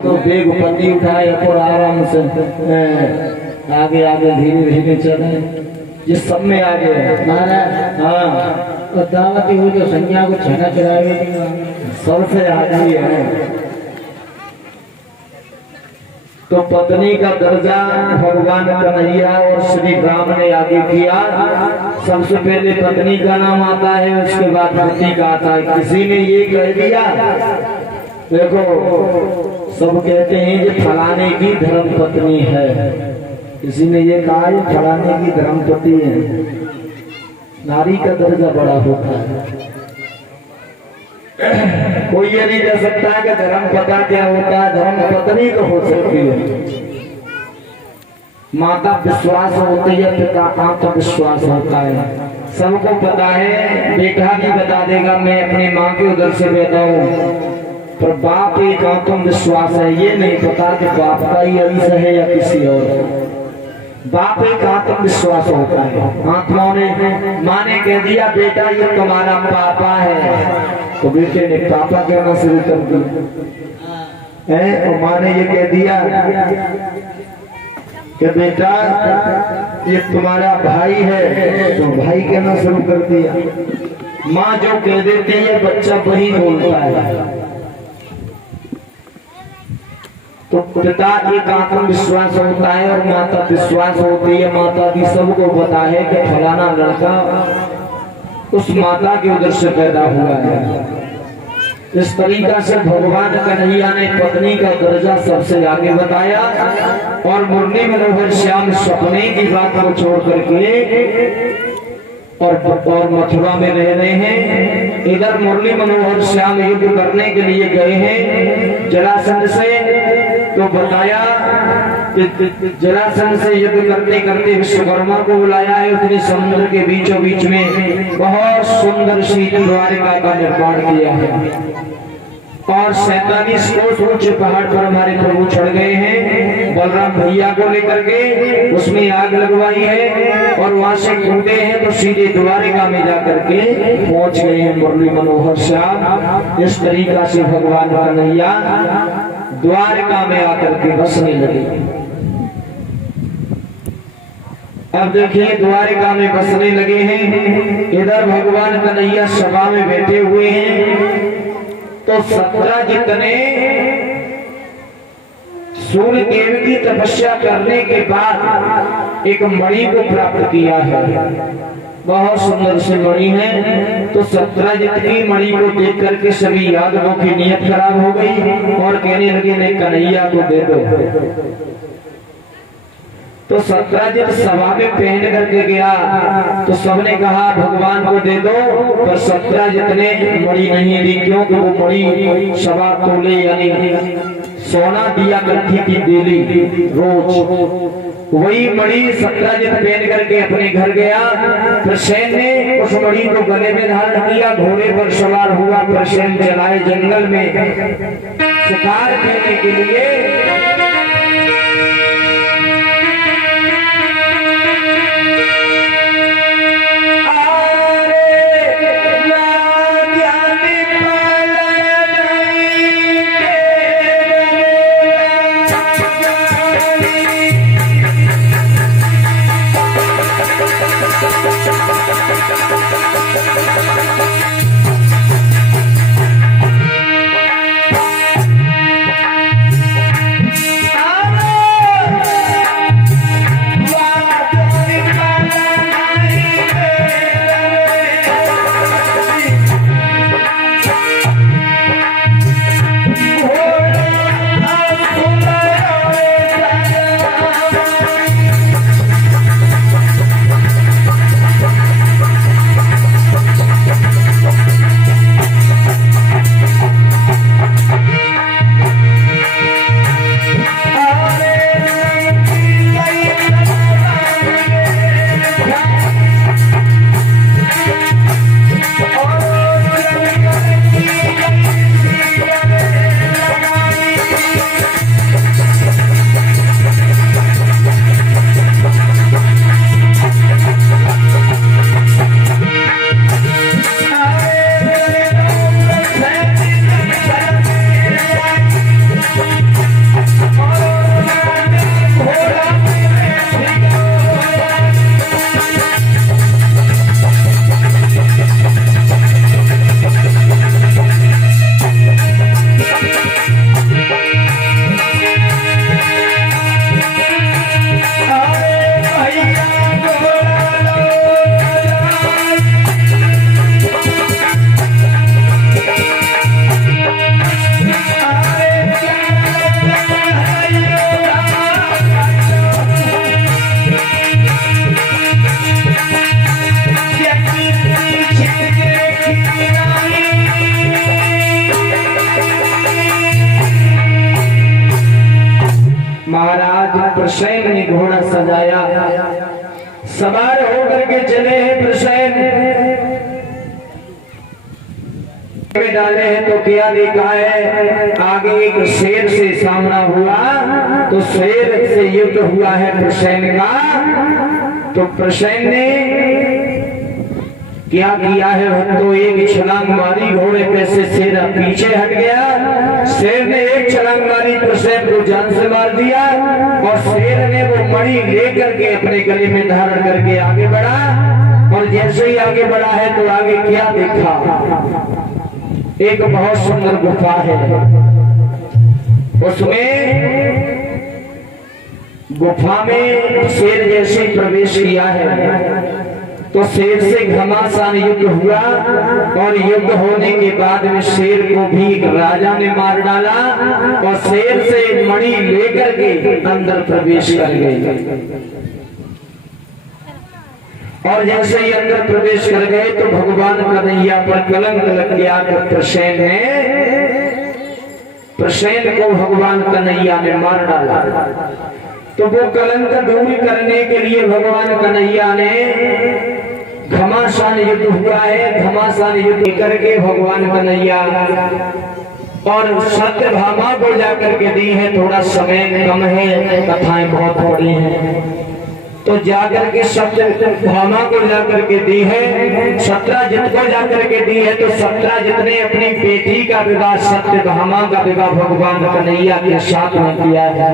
तो बेग पत्ती उठाए और आराम से आगे आगे धीरे धीरे चले। ये सब में आगे महाराज हाँ तो दावती हुई तो संज्ञा को छेना चढ़ाए सबसे आगे ही है। तो पत्नी का दर्जा भगवान कन्हैया और श्री राम ने आगे किया। सबसे पहले पत्नी का नाम आता है, उसके बाद पति का आता है। किसी ने ये कह दिया, देखो सब कहते हैं कि फलाने की धर्म पत्नी है, किसी ने ये कहा ये फलाने की धर्म पत्नी है। नारी का दर्जा बड़ा होता है। कोई ये नहीं कह सकता है कि धर्म पता क्या होता है, धर्म पत्नी तो हो सकती है। माता विश्वास होती है, पिता आत्मविश्वास होता है। सबको पता है, बेटा भी बता देगा मैं अपनी माँ के उधर से बेटा हूँ, पर बाप एक आत्मविश्वास है। ये नहीं पता कि बाप का ही अंश है या किसी और। बाप एक आत्मविश्वास होता है। आत्माओं ने माँ ने कह दिया बेटा ये तुम्हारा पापा है, तो बेटे ने पापा कहना शुरू कर दिया है। और माँ ने ये कह दिया कि बेटा ये तुम्हारा भाई है, तो भाई कहना शुरू कर दिया। माँ जो कह देती है बच्चा वही बोलता है। तो पिता एक आत्मविश्वास होता है और माता विश्वास होती है। माता भी सबको पता है कि फलाना लड़का उस माता के उधर से पैदा हुआ है। इस तरीका से भगवान कन्हैया ने पत्नी का दर्जा सबसे आगे बताया। और मुरली मनोहर श्याम सपने की बात को छोड़ करके और मथुरा में रह रहे हैं। इधर मुरली मनोहर श्याम युद्ध करने के लिए गए हैं जरासंध से। तो बताया जरासंध से युद्ध करते करते विश्वकर्मा को बुलाया है। उतने समुद्र के बीचों बीच में बहुत सुंदर सी द्वारिका का निर्माण किया है। और 47 कोस ऊंचे पहाड़ पर हमारे प्रभु चढ़ गए हैं बलराम भैया को लेकर के। उसमें आग लगवाई है और वहां से कूदे हैं तो सीधे द्वारिका में जाकर के पहुंच गए हैं मुरली मनोहर श्याम। इस तरीका से भगवान कन्हैया द्वारिका में आकर के बसने लगे। अब देखिए द्वारिका में बसने लगे हैं। इधर भगवान कन्हैया सभा में बैठे हुए हैं। तो 17 जितने सूर्य देव की तपस्या करने के बाद एक मणि को प्राप्त किया है। बहुत सुंदर सी मणि है। तो 17 जितनी मणि को देख करके सभी यादवों की नीयत खराब हो गई और कहने लगे नहीं कन्हैया को दे दो। तो 17 जब सभा में पहन करके गया तो सबने कहा भगवान को दे दो, पर 17 जितने मणि नहीं दी, क्योंकि वो मणि सवा तोले यानी सोना दिया करती थी डेली रोज। वही मणि 17 जित पहन करके अपने घर गया। प्रसेन ने उस मणि को गले में धारण किया, घोड़े पर सवार हुआ, प्रसेन चलाए जंगल में शिकार करने के लिए। महाराज प्रसेन ने घोड़ा सजाया, सवार होकर के चले हैं प्रसेन में डाले हैं। तो क्या देखा है, आगे एक शेर से सामना हुआ, तो शेर से युद्ध हुआ है प्रसेन का। तो प्रसेन ने क्या किया है, तो एक छलांग मारी घोड़े पे से, शेर पीछे हट गया। शेर ने एक छलांग मारी, प्रसेन को जान से मार दिया, और शेर ने वो मणि लेकर के अपने गले में धारण करके आगे बढ़ा। और जैसे ही आगे बढ़ा है तो आगे क्या देखा, एक बहुत सुंदर गुफा है, उसमें गुफा में शेर जैसे प्रवेश किया है, तो शेर से घमासान युद्ध हुआ, और युद्ध होने के बाद में शेर को भी एक राजा ने मार डाला, और शेर से मणि लेकर के अंदर प्रवेश कर गए। और जैसे ही अंदर प्रवेश कर गए तो भगवान कन्हैया पर कलंक लग गया। तो प्रसेन को भगवान कन्हैया ने मार डाला। तो वो कलंक दूर करने के लिए भगवान कन्हैया ने घमासान युद्ध हुआ है, घमासान युद्ध करके भगवान कन्हैया और सत्यभामा को जाकर के दी है। थोड़ा समय कम है, कथाएं बहुत बड़ी हैं, तो जाकर के सत्यभामा को जाकर के दी है, सत्यजित को जाकर के दी है। तो सत्यजित ने अपनी बेटी का विवाह सत्यभामा का विवाह भगवान कन्हैया के साथ में किया है।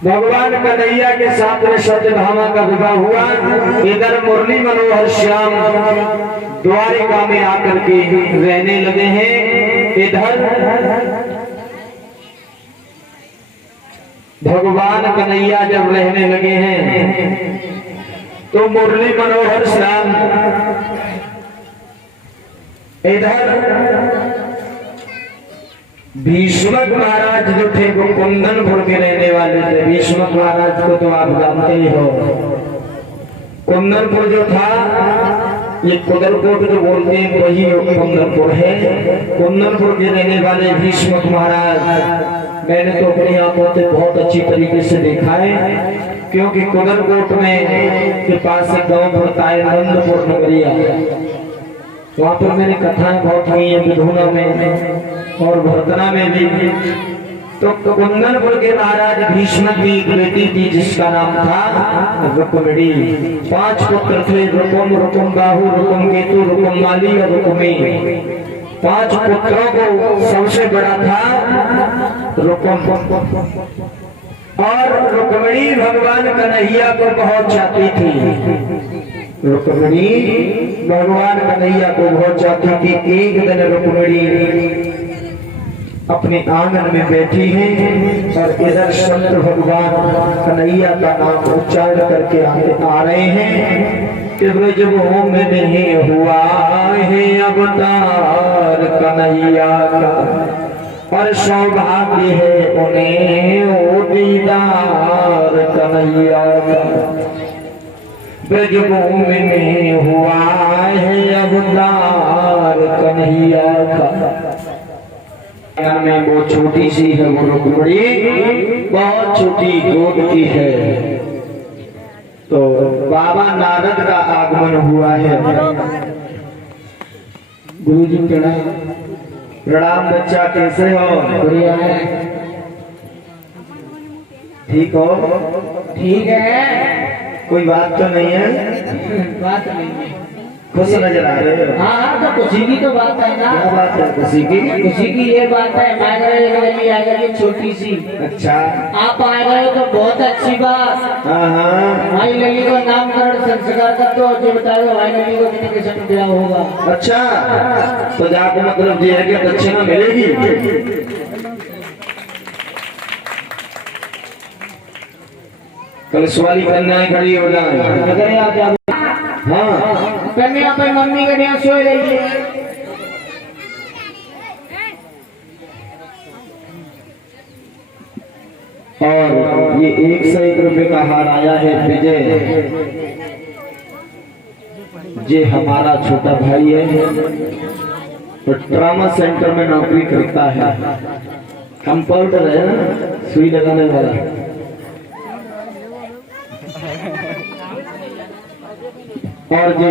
भगवान कन्हैया के साथ में सत्यभामा का विवाह हुआ। इधर मुरली मनोहर श्याम द्वारिका में आकर के रहने लगे हैं। इधर भगवान कन्हैया जब रहने लगे हैं तो मुरली मनोहर श्याम इधर भीष्मक महाराज जो थे वो कुंदनपुर के रहने वाले थे। भीष्मक महाराज को तो आप जानते ही हो। कुंदनपुर जो था, ये कुदरकोट जो बोलते हैं वही कुंदनपुर है। कुंदनपुर के रहने वाले भीष्मक महाराज मैंने तो अपनी आंखों से बहुत अच्छी तरीके से देखा है, क्योंकि कुदरकोट में के पास एक गांव पड़ता है नंदपुर नगरिया, वहां पर मैंने कथाएं बहुत हुई है, विधुना में और भरतना में भी। तो कुंदनपुर के महाराज भीष्म की एक बेटी थी जिसका नाम था रुक्मिणी। 5 पुत्र थे, रुकुम, रुकुम बाहु, रुकुम केतु, रुकुम माली और रुक्मी। 5 पुत्रों को सबसे बड़ा था रुकुम, और रुक्मिणी भगवान कन्हैया को बहुत चाहती थी। रुक्मिणी भगवान कन्हैया को बहुत चाहती थी। एक दिन रुक्मिणी अपने आंगन में बैठी है और इधर संत भगवान कन्हैया का नाम उच्चारण करके आ रहे हैं कि ब्रजभूमि में नहीं हुआ है अवतार कन्हैया का, और सौभाग्य है उन्हें ओ दीदार कन्हैया का। ब्रजभूमि में हुआ है अवतार कन्हैया का। में वो छोटी सी है, वो रुक्मिणी बहुत छोटी गोद की है। तो बाबा नारद का आगमन हुआ है। गुरुजी प्रणाम। प्रणाम बच्चा, कैसे हो? बढ़िया है। ठीक हो? ठीक है। कोई बात तो नहीं है? बात नहीं है। खुश नजर आ रहे हो? हाँ, तो खुशी की तो बात है ना। क्या बात है खुशी की? खुशी की ये बात है, मैं गई आ गई छोटी सी। अच्छा, आप आ गए हो तो बहुत अच्छी बात। हाँ, भाई लली को नामकरण संस्कार कर दो, जो बता दो भाई लली को कितने के समय दिया होगा। अच्छा, तो जाकर मतलब ये है कि दक्षिणा मिलेगी। कल सवाली कन्याएं खड़ी हो जाए। हाँ, कन्या पर मम्मी कन्या सो रही है। और ये 101 रुपए का हार आया है विजय। ये हमारा छोटा भाई है, तो ट्रामा सेंटर में नौकरी करता है। कंपाउंडर है ना, सुई लगाने वाला। और जी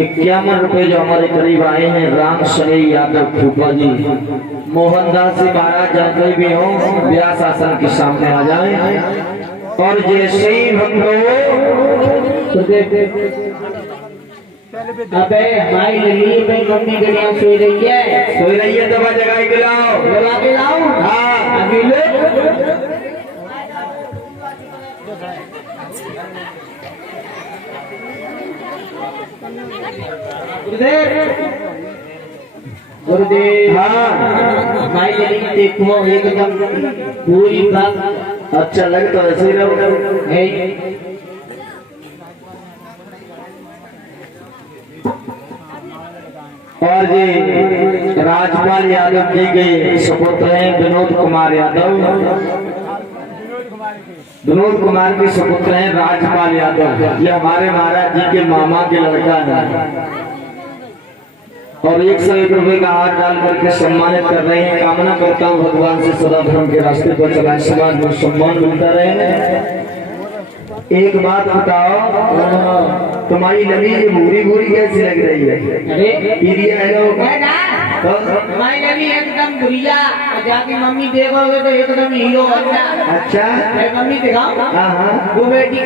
51 रुपए जो हमारे करीब आए हैं राम शनि यादव फूफा जी, मोहनदास जी महाराज जहाँ भी हो व्यास आसन के सामने आ जाए। और जैसे ही अबे हमारी लली में मम्मी के लिए सोई रही है दवा जगह के लाओ, दबा के लाऊं। हाँ अभी ले गुरुदेव, हाँ हमारी लली में देखो एकदम पूरी बात अच्छा लगे तो ऐसे ही रहो। है। और जी राजपाल यादव जी के सुपुत्र हैं विनोद कुमार यादव, विनोद कुमार के सुपुत्र हैं राजपाल यादव। ये हमारे महाराज जी के मामा के लड़का है। और 101 रुपए का हाथ डाल करके सम्मानित कर रहे हैं। कामना करता हूँ भगवान से सदा धर्म के रास्ते पर चलाएं, समाज में सम्मान मिलता रहे। एक बात बताओ, तुम्हारी लली ये भूरी भूरी कैसी लग रही है? अरे पीरिया है लोग हमारी लली एकदम बुढ़िया, और जाके मम्मी देखोगे तो एकदम हीरो बनना। अच्छा मम्मी दिखाओ। हाँ हाँ, वो बेटी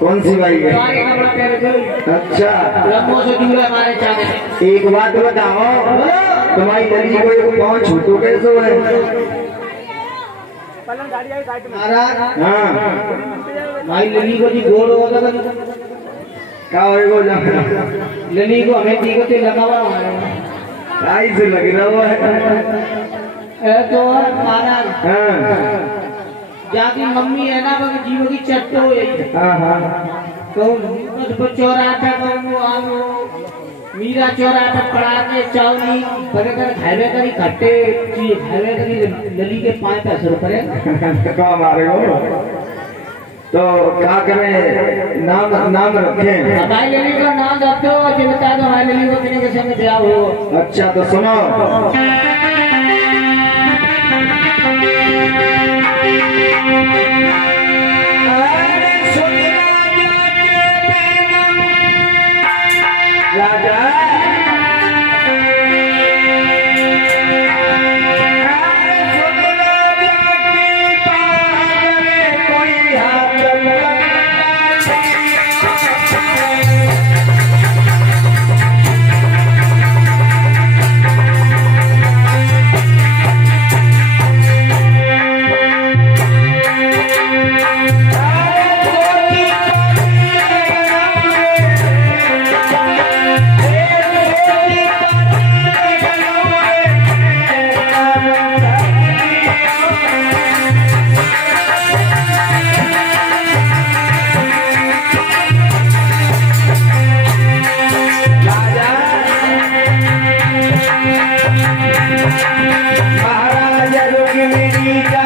कौन सी भाई है? तुम्हारे कपड़ा पहने थे, अच्छा लम्बों से दूर हमारे चाहे। एक बात बताओ, तुम्हारी लली को एक पाँव छूटो कैसे है? हाँ भाई लली को जी गोड़ होगा क्या होएगो? लली को हमें दी को ते लगा हुआ काई से लग रहा है। तो महाराज हाँ जाती मम्मी है ना बग जीव की चट्टो हाँ हाँ, तो चोरा था तो मीरा चोरा था पड़ा के चावनी बगैर खावे करी खट्टे चीज खावे करी लली के 5 पैसे करे कहाँ मारे हो? तो क्या करें, नाम नाम रखें? हमारी लली का नाम रखते हो, जो बता दो हमारी लली को कितने के संग ब्याह हो। अच्छा तो सुनो, राजा महाराज रुक्मिणी का